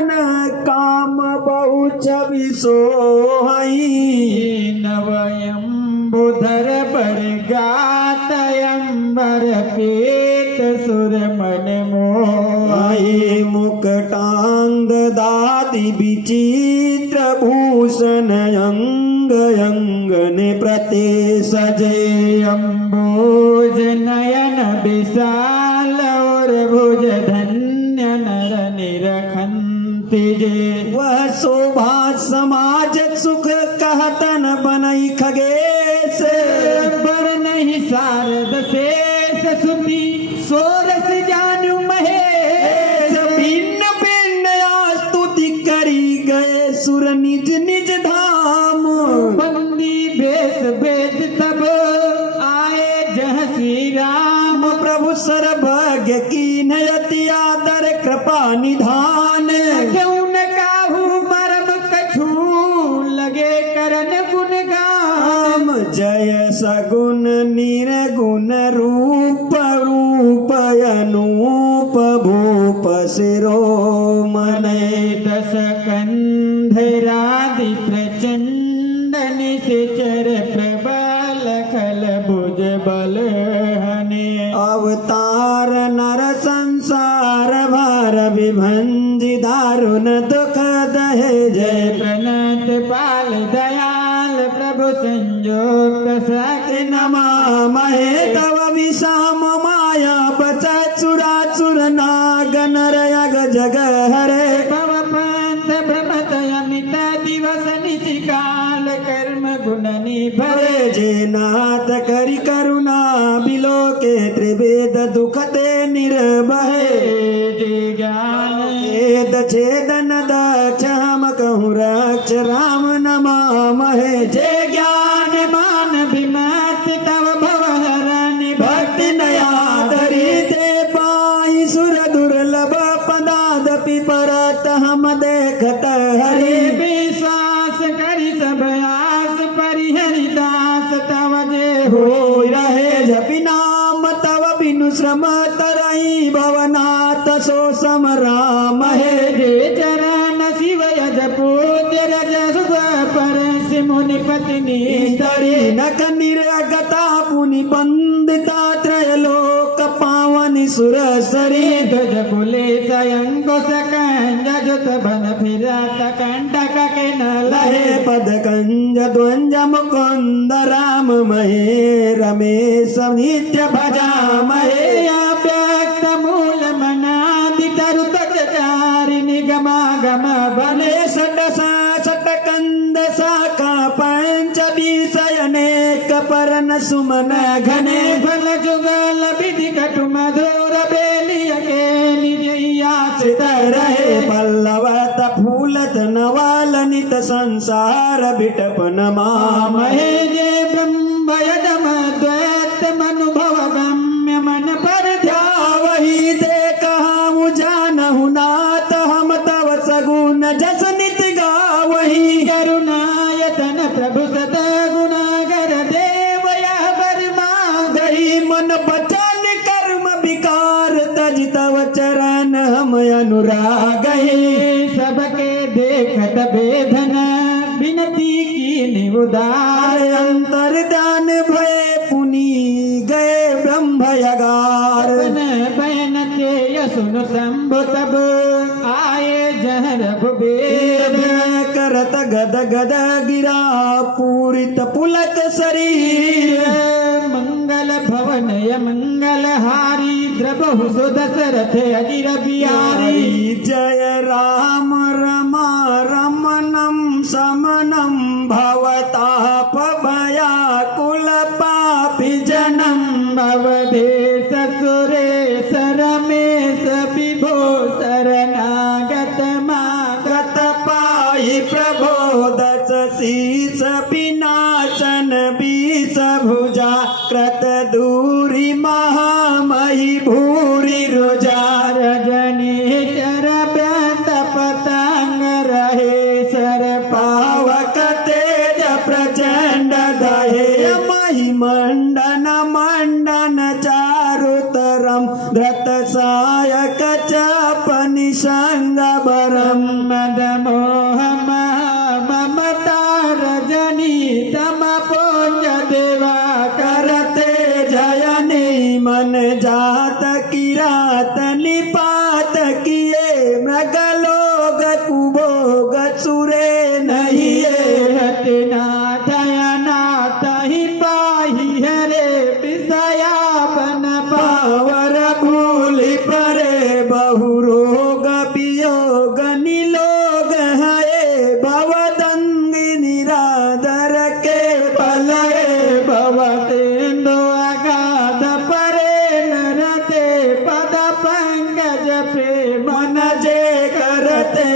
मन काम बहु छविसोहई नवयंबुधर पर गातयंबर पेट सुर मन मोहि मुकटांग दादि विचित्र भूषण अंग अंग ने प्रते सजे अम्बोज नयन विशाल और भुज धन्य नर निरखंति जे वह शोभा समाज सुख कहतन बनई खगेश बर नहीं शारद शेष सुति सोरस जानु महेश भिन्न भिन्न स्तुति करी गए सुर निज निज धाम बंदी भेष वेद तब आए जह श्री राम प्रभु सर्वज्ञ की नयति आदर कृपा निधान क्यों न काहू मरम कछु लगे करन गुणगान जय सगुण निर्गुण रूप रूप अनूप भूप शिरोमण दस कंधरादि प्रचंड निश्चर प्रबल खल भुज बल हने अवतार नर संसार भार विभंजि दारुण दुख दहे जय प्रणत पाल दयाल प्रभु संजोग सके नमामहे तव विषाम माया बचा चुराचुर नाग नर यग जग हरे भव पंथ भ्रमत अमित दिवस निशिकाल कर्म गुण निभरे जे नाथ करि करुणा बिलोके त्रिवेद दुखते निर्भय जे ज्ञान वेद छेदन दक्ष हम कहूँ रक्ष राम नमामहे जे ज्ञान मान विमत तव भव हरण भक्ति नयादरी ते पाई सुर दुर्लभ पदादपि परत हम देखत हरि विश्वास करि सब आस परिहरि दास तव जे हो रहे जपि नाम तव बिनु श्रम तरई भवनाथ सो सम राम है जे चरण शिव यज पूज्य रज सुख परस मुनि पत्नी तरी नक निरगता पुनि बंदिता त्रयलोक पावन सुर सरी गज कुले स्वयं गोसकंज जुत बन फिरत कंटक के न लहे पद कंज द्वंज मुकुंद राम महे रमेश नित्य भजा महे व्यक्त मूल मनादि तरु तचारि निगमा गम बने सट सट कंद शाखा पंच विषयनेक परन सुमन घने फल जुगल विधि कटु मधुर बेलिय के निजया चित रहे पल्लवत फूलत नवाल नित संसार बिटपन मामहे जे ब्रह्म यदम द्वैत मनुभव गम्य मन पर वही देखा जानहु नाथ हम तव सगुण जस नित गावही करुणायतन प्रभु सत गुणागर देव यह बर्मा गई मन बचन कर्म विकार तज तव चरण हम अनुराग सबके देखत बेधन विनती की निउदार अंतर दान भय पुनि गए ब्रह्म यगार बहन के सुन शंभु तब आए जह रघुबीर करत गद गद गिरा पूरित पुलक शरीर मंगल भवनय मंगल हारी द्रबहु सुदशरथ अजिर बिहारी जय राम रमा रमणम समनम भवताप भयाकुल पापी जनम भवदेश सुरेश रमेश विभो शरणागत गत पाहि प्रबोदस शीस विनाशन बीस भुजा कृत दूरी महामहि भूरि रुजा रजनी चर व्रत पतंग रहे सर पावक तेज प्रचंड दहे महि मंडन मंडन चारुतरम धृत सायक चाप निसंग बरम मद मोह ममता रजनी तम पुंज देवा करते जयनी मन जात किरात निपात किए मृगलोक कुभोग सुरे नहीं रतनाथ अनाथ ही पाही हरे विषयापन पावर भूलि परे बहु रोग वियोग निलोग है भवदंग निरादर के पलए भवतेन्दु अगाध परे नरते पद पंकज प्रेम मन जे करते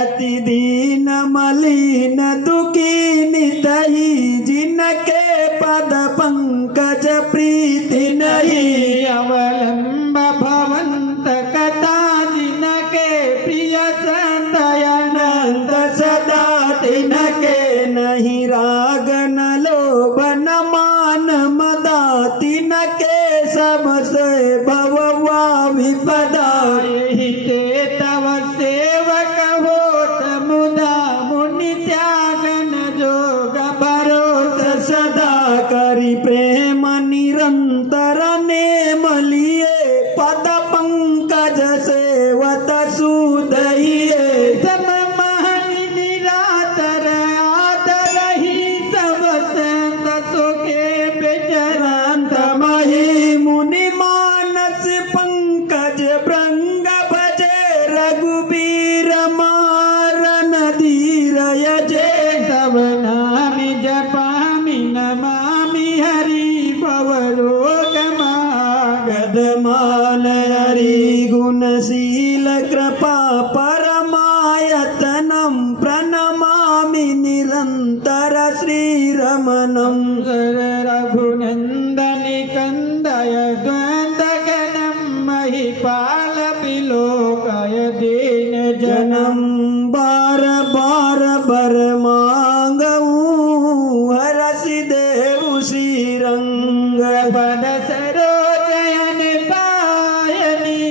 अति दीन मलिन दुखी नितही जिनके पद पंकज प्रीति नहीं अवलंब भवंत कथा जिनके प्रिय संदयानंद सदा तिनके नहीं राग न लोभ न मान मदा तिनके सबसे भववा विपदा यही ते तव सेवक होत मुदा मुनि त्यागन जोग भरोस सदा करि प्रेम निरंतर नेम लिए पद पंकज सेवत सुदहिए सम महनि निरातर आदर ही सब संत सुखे विचरंत मही मुनि मानस पंकज भृंग भजे रघुबीर मारन धीर यजे तव नामि जपामि नमामि हरि भवरोगमागध गदमान हरि गुणशील कृपा परमायतनं प्रणमामि निरन्तर श्रीरमणम् रघुनन्दनि कन्दय द्वन्द्वगणं महिपाल विलोकय दीन जनम बार बार बर मांगऊं हरसि देव श्रीरंग पद सरोजयन पायनी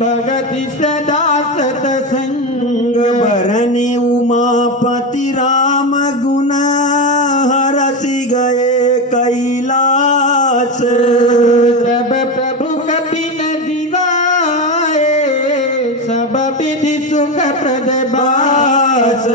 भगति सदा सतसंग भरनी उमापति राम गुण हरसि गए कैलास सब प्रभु कपिन दिवाए सब विधि सुख प्रद बास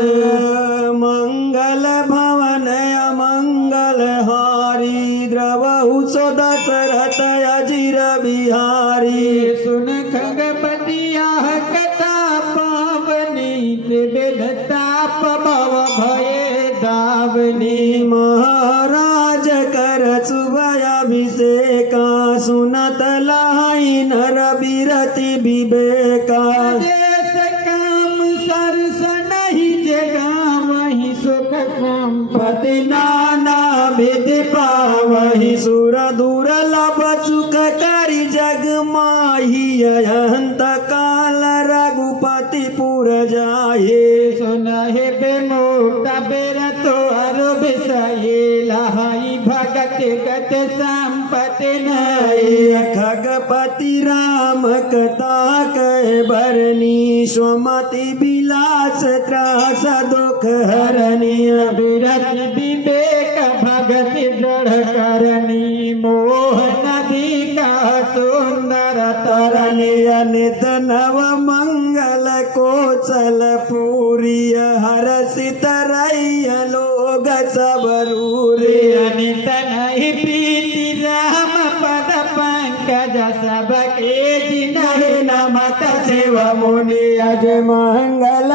मंगल भवन अमंगल हारी द्रवहु सो दशरथ अजिर बिहारी सुन खगपतिया कथा पावनी त्रिविध ताप भव भये दावनी महाराज कर शुभयाभिषेका सुनत लाहि नर बिरति विवेका देश काम सरस नहीं जगा वही सुख संपत्ति पति नाना विधि पावहि सुर दुर्लभ सुख करि जग माही अहंत काल रघुपति पुर जाहे सुनहि विमुक्त बिरतो अरु विषये लहाई भगत गत संपत्ति नहीं खगपति राम कथा कह भरनी स्वमति विलास त्रास दुख हरनी विरति विवेक भगति दृढ़ करनी मोह नदी का सुंदर तरनी अनित नव मंगल कोसल पूरी हरसित रैय लोग सबरूरी अनित नहीं प्रीति राम पद पंकज सबके जिनहि नमत शिव मुनि अज मंगल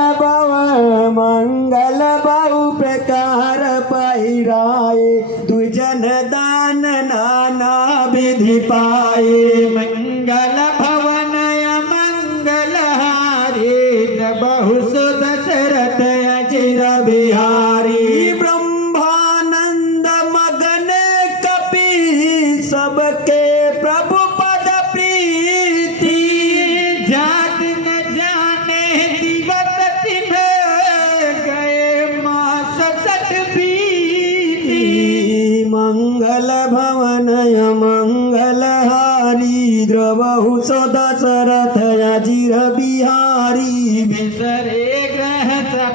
बहु प्रकार पहिराए दुजन दान नाना विधि पाए मंगल भवन मंगल हारे बहु सुदशरथ चिर बिहारी ब्रह्मानंद मगन कपि सबके प्रभु पद प्रीति जात न जाने दिवस दिन गए मास सत बीती मंगल भवन मंगल हारी द्रवहु सो दशरथ अजिर बिहारी बिसरे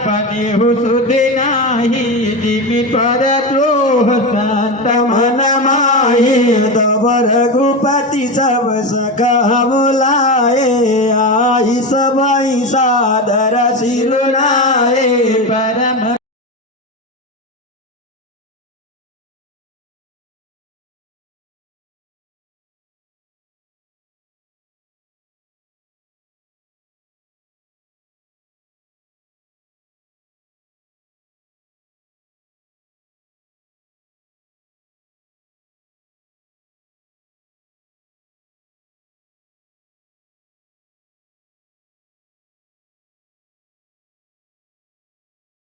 पने हो सुध नाही जिमी पर द्रोह संत मन माहे तब रघुपति सब सखा बुलाए आई सबई सादर सिरुनाए परम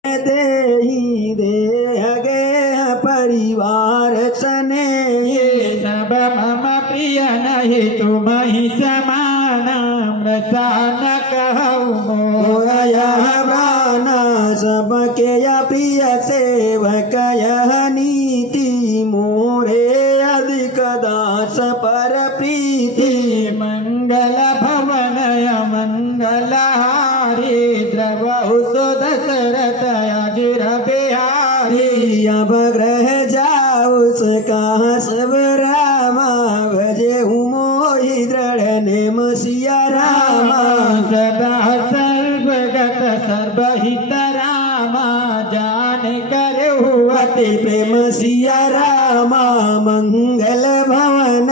देहि देह गेह परिवार सने सब मम प्रिय नहीं तुम ही समान मृता न कहु मोर यह प्राण सबके प्रिय सेवक यह नीति मोरे अधिक दास पर प्रीति मंगल भवनय मंगलहारी द्रवहु सो दशरथ अजिर बिहारी अब ग्रह जाउस कहाँ सब रामा भजे मोहि दृढ़ नेम सिया रामा सदा सर्वगत सर्वहित रामा जान कर अति प्रेम सिया रामा मंगल भवन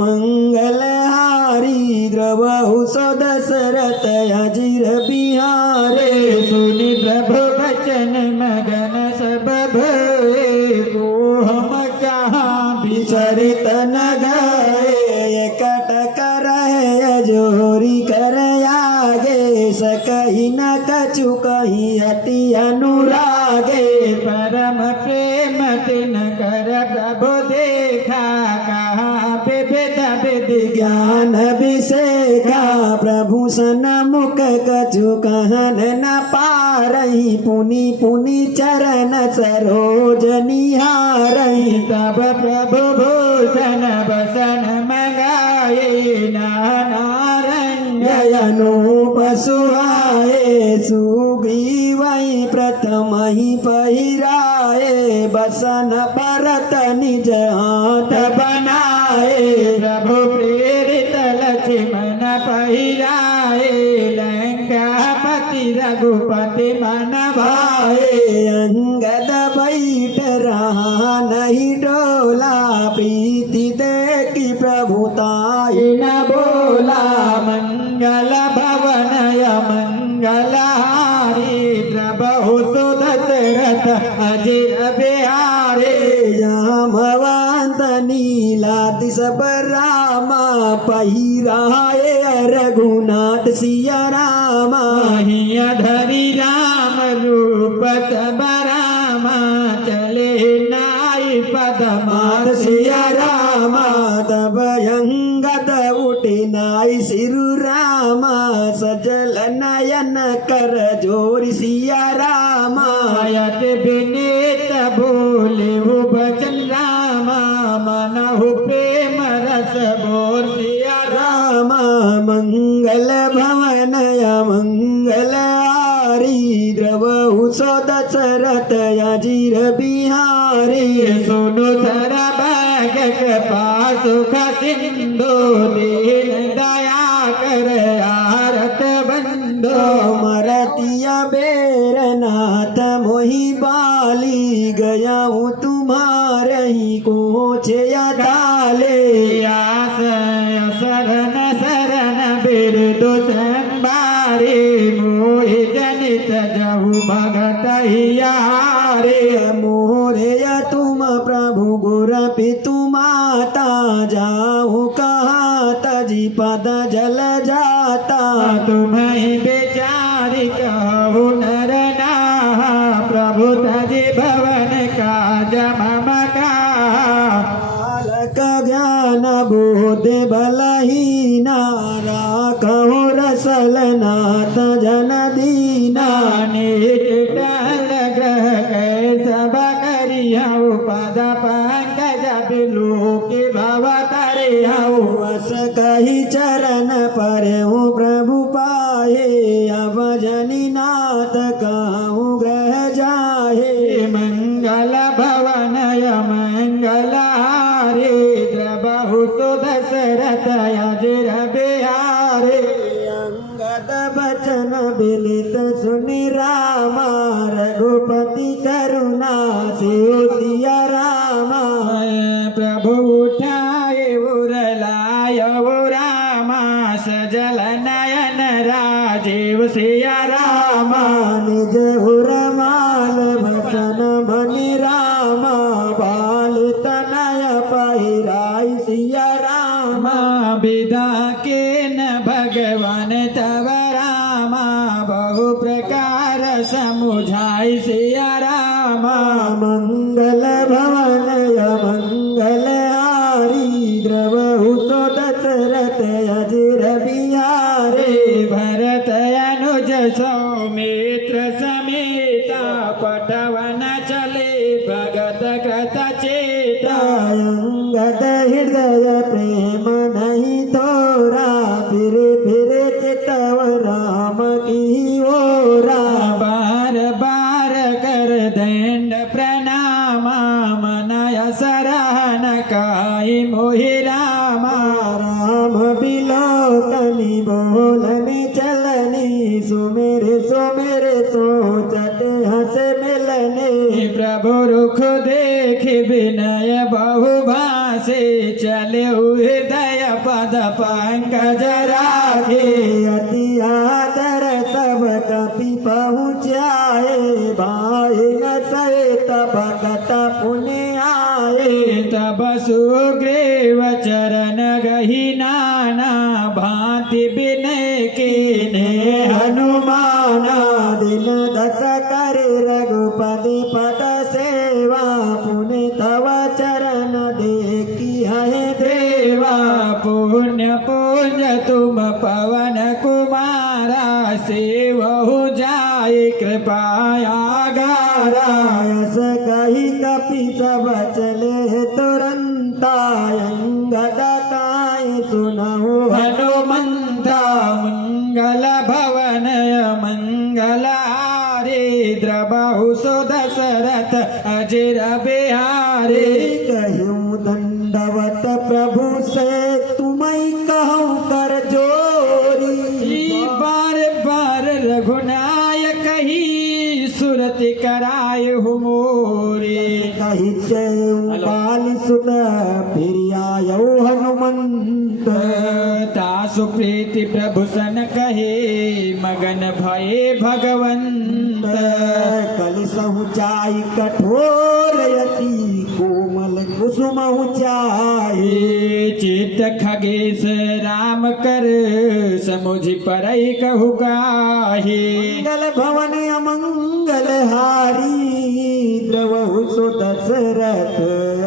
मंगल हारी द्रवहु सो दशरथ अजिर बिहारे सुनि प्रभु बचन मगन सब भये को हम कहाँ विचरित न गए कटक रहे जोरी कर आगे सकही न कछु कही अति अनुरागे परम प्रेम तिन कर प्रभु देखा कहा विविध विधि ज्ञान अभिषेका प्रभु सन मुख कछु कहन न पारही पुनि पुनि चरण सरोज निहारही तब प्रभु भूषण बसन मंगाए नारंग अनूप सुहाए सुग्रीवै प्रथम ही पहिराए बसन भरत निज हाथ बनाए प्रभु प्रेरित लक्ष्मण पहिराए लंकापति रघुपति मन भाए अंगद बैठ रहा नहीं डोला प्रीति देखी प्रभुताई न बोला मंगल भवनय मंगलहारी प्रभु सुदशरथ अजिर बिहारी जामवंत नीलाति सब रामा पहिराए रघुनाथ सिया रामा महिया धरि राम रूप सब रामा चले नाई पदमार सिया रामा तब अंगद उठे नाई सिरु रामा सजल नयन कर जोर सिया रामा आयत विनीत बोले हो बचन रामा मनहु प्रेम रस बोर सिया रामा मंगल भवन मंगल हारी द्रवहु सो दशरथ अजिर बिहारी सुनु सर बैग पासुख सिंधु दीन दया कर आरत बंदो मरतिया बेर नाथ मोहि बाली गया हूँ तुम्हारे ही कोचे ताले आस शरण शरण बिरदु संबारी मोहि जनित जहु भगत हियारे मोरे तुम प्रभु गुर पितु माता जाहु कहाँ तजी पद जल जाता तुम ही बेचारी कहु नर नाहा प्रभु तजी भवन काज मम का बालक ज्ञान बोध बलहीना राखहु रसल नाथ जन दीना निटल ग्रह कैसब करियौ पद पंकज बिलु के भव तरियौ वस कही चरण पर प्रभु पाए अब जनी ना नाथ कहूँ ग्रह जाहे मंगल भवनय मंगलारे द्रबहु सुदशरथ अजिर बिहारे अंगद बचन बिलित सुनि रामा रघुपति करुणा सिया रामा प्रभु उठाए उरलाय वो रामा सजल नयन राजीव सिया रामा निज उरमाल भसन मनि रामा बाल तनय पहिराई सिया रामा विदा के न भगवान तव रामा बहु प्रकार समुझाई सिया रामा मंगल भवनय मंगल हारी द्रवहु तो दशरथ अजिर बिहारे भरत अनुज सौमित्र समेता पटवन चले भगत कृत चेता अंगद हृदय प्रेम नहीं तोरा फिर चितव राम की ओरा बार बार कर दंड प्रणाम मनय सरहन काई मोहि रामा राम बिलोकनी बोलनी चलनी सुमेर सोचत हंस मिलने प्रभु रुख देख विनय बहु भासे चले हृदय पद पंकज राखे अति आदर सब कपि पहुँचाए भाई न सहे तब कत पुण्य आए तब सुग्रीव चरण गही नाना भांति विनय कीने हनुमाना दिन दस करे रघुपति पद सेवा पुण्य तव चरण देखी है देवा पुण्य पुण्य तुम पवन कुमारा सेवहु जाय कृपाया गारा यस कही कपि सब चले तुरंता अंगद काय सुनहु हनुमंता मंगल भवनय मंगलारे द्रबहु सुदशरथ अजिर बिहारे कहूँ दंडवत प्रभु से तुम्हें कहूँ कर जोरी बार बार रघुनायक ही सुरति कराय हुमोरी कही चयऊ बाल सुत फिर आयो हनुमंत तासु प्रीति प्रभु सन कहे मगन भये भगवंत कल सहुचाई कठोर यति कोमल कुसुम ऊंचाई चित खगेश राम कर समुझ परई कहु काहे मंगल भवन अमंगल हारी द्रवहु सो दशरथ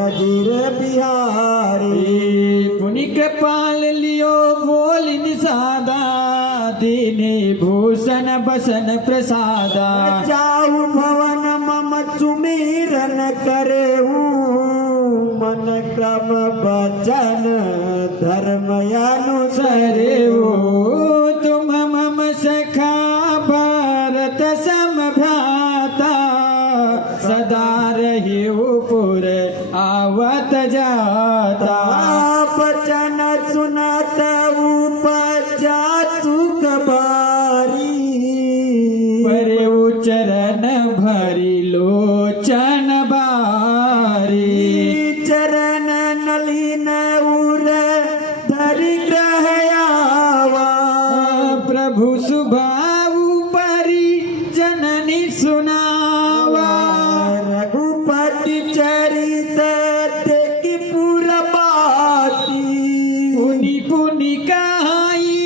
अजिर बिहारी पुनि कृपाल लियो बोल निषादा दीने भूषण बसन प्रसादा जाऊ भवन मम सुमिरन करेऊ मन क्रम वचन धर्म अनुसरे तुम मम सखा भरत समभ्राता सदा रहियो पुर आवत जाता वचन सुनत उपजा सुख बारी परे चरण भरी लोचन बारी चरण नलिन उर धरि ग्रह आवा प्रभु सुभाऊ परि जननी सुनावा रघुपति चरित देखि पुरवासी पुनि पुनि कहाई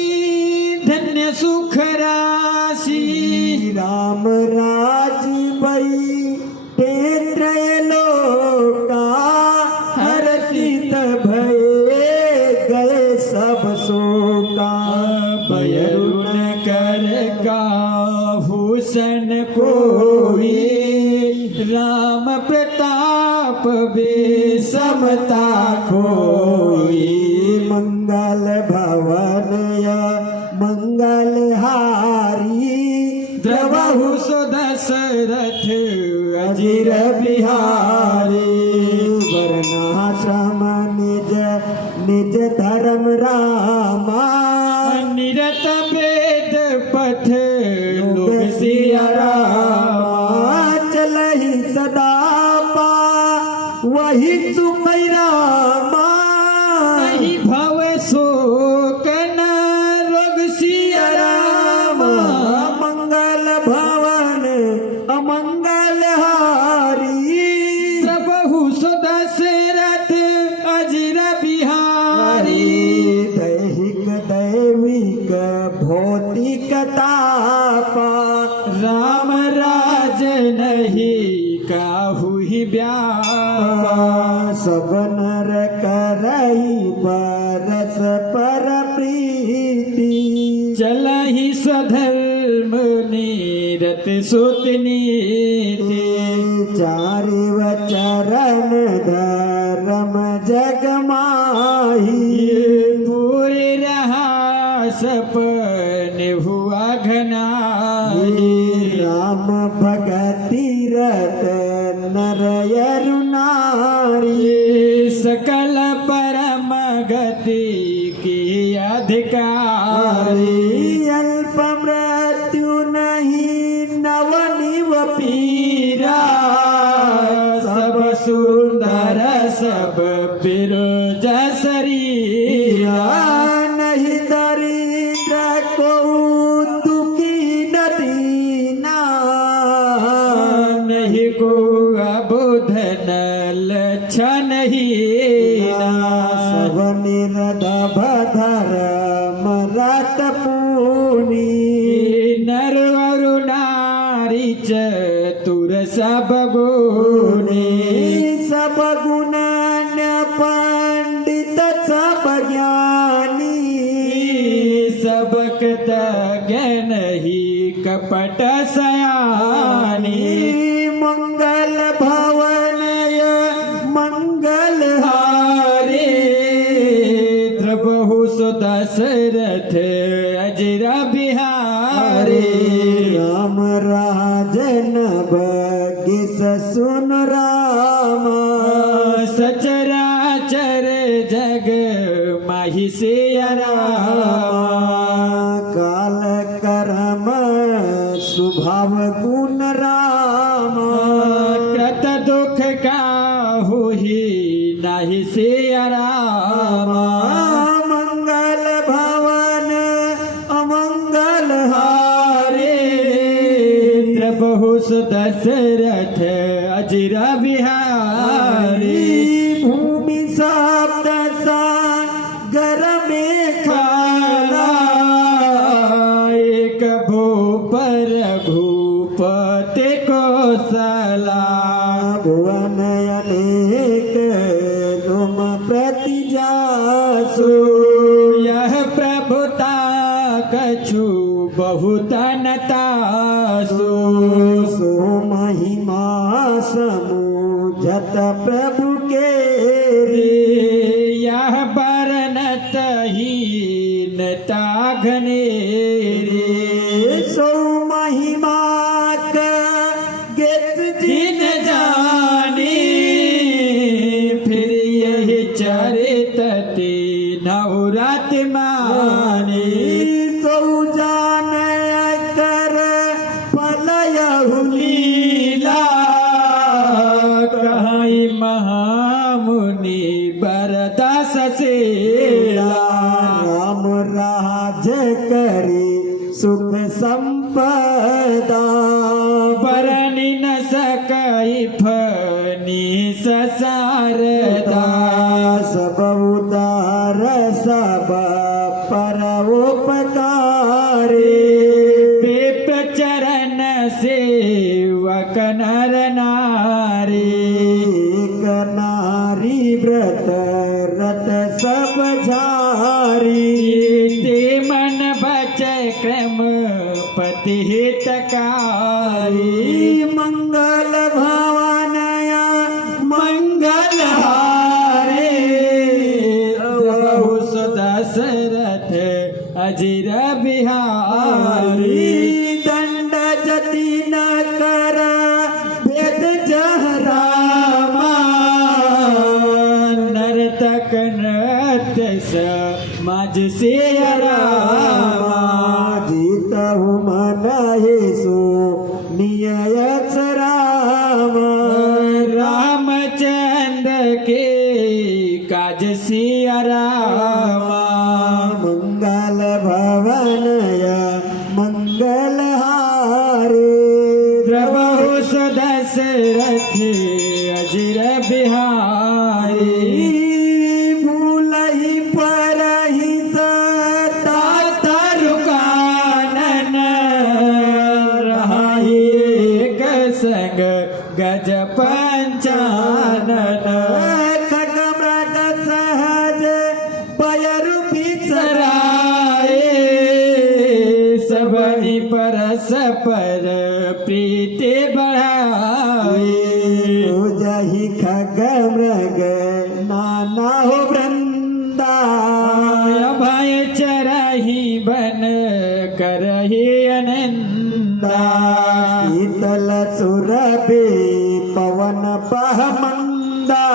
धन्य सुख राशि राम राज भई त्रैलोका हर्षित भये गए सब शोका भयरुन कर भूषण कोई राम प्रताप बेसमता खोई मंगल भवन मंगल हारी द्रवहु सो दशरथ अजीर बिहारी वर्णाश्रम निज निज धर्म रामा निरत वेद पथ लोक सिया रामा चलहि सदा पा वही सुखै रामा नहीं भव शोक न रोग सिया रामा मंगल भवन अमंगल हारी प्रभु सो दशरथ अजीर बिहारी दैहिक दैविक भौतिक तापा राम राज नहीं काहू ही ब्यापा सब नर करई परस पर प्रीति चलहि स्वधर्म नीरत सुत नीति चारिव चरण धर्म जग माही पूरे रहा सपन हुआ घनाही राम भगति रत नर अरु नारी सकल परम गति की अधिकारी अल्प मृत्यु नहीं नवनिव पीरा सब सुंदर सब बिरुज शरीरा नहीं दरिद्र को दुखी दीना नहीं को अबुधन लक्षण हीना सब निरदभ धर्म रत पूनी नर और नारी चतुर सब गुणी सब गुण पंडित सब ज्ञानी सबक ज्ञान ही कपट सयानी मंगल भवन मंगल हारे द्रबहु सो दशरथ अजीर बिहारी राम राजन बगिस सुन राम सचराचर जग माहि से काल कर्म स्वभाव गुण राम कृत दुख का ही नाही से राम मंगल भवन अमंगल हारे प्रभु सो दशरथ अजीर बिहारी भूमि सप्त सागर में खाला एक भूपर भूपति को सला भुवन अनेक तुम प्रति जासु यह प्रभुता कछु बहुत नतासु सो महिमा समूझत प्रभु के यह बरनत हीनता घनेरी सो महिमा गेत जिन जानी फिर यही चरित नवरात मानी सो जान कर पलय लीला कहीं महामुनि बरदास सेला राम राज करी सुख संपदा बरनि न सकई फनी ससारदा सब उदार सब परोपकारी पेप चरण सेवक नर नारी एक नारी व्रत रत सब झारी ते मन बच क्रम पति हितकारी मंगल भवनया मंगल हारे प्रभु सो दशरथ अजीर बिहारी दंड जति न सिय रामा जीतहु मन हे सो नियच राम रामचंद्र के काज सिय रामा मंगल भवनय मंगल हारे द्रवहु सुदशरथ अजिर बिहारी भूलहि परहि सता तारुकानन रहाई एक संग गज पंचानन खगमृग सहज पयरु सराए सबनी परस पर प्रीति बढ़ाए जहि खग मृग नाना हो वृंदा भय चरही बन करही अनंदा शीतल सुरभि पवन पहमंदा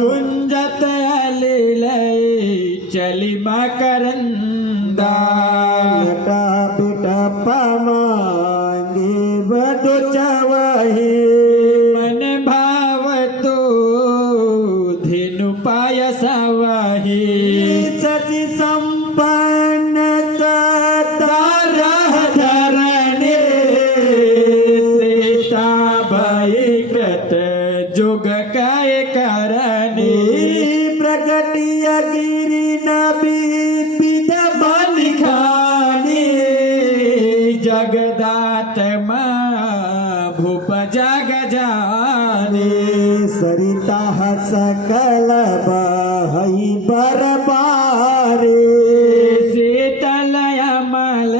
गुंजत अलिलय चली मकरंदा बेटा बेटा पमांगे बदो चवहे मन भाव तो धेनु पाय सवही सचि संपन्न तारह धरणे त्रेता भय कृत जुग काय करणे प्रगटिय गिरि नबी विद बलिखाने जगदात्मा भूप जग जाने सरिता सकल बहई बरबारे शीतल अमल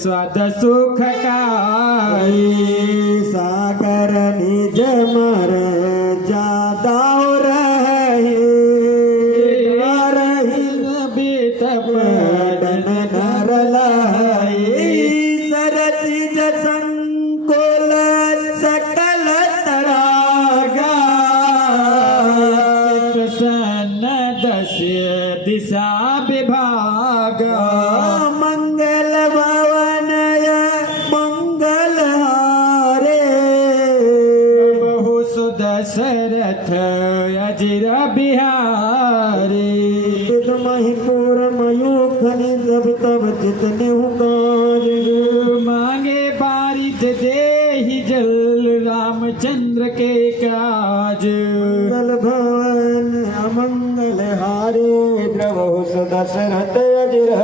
स्वद सुख काई सागर निज मर जादा रहे बीत पडन नर लहे सरसिज संकुल सकल तरागा प्रसन्न दस्य दिशा विभागा मंगल भवनय मंगल हारे बहु सुदशरथ अजिर बिहारी महिपुर मयूख निजब तब जितने काज मांगे बारिश देहि जल रामचंद्र के काज मंगल भवन अमंगल हारे द्रवहु दशरथ अजिर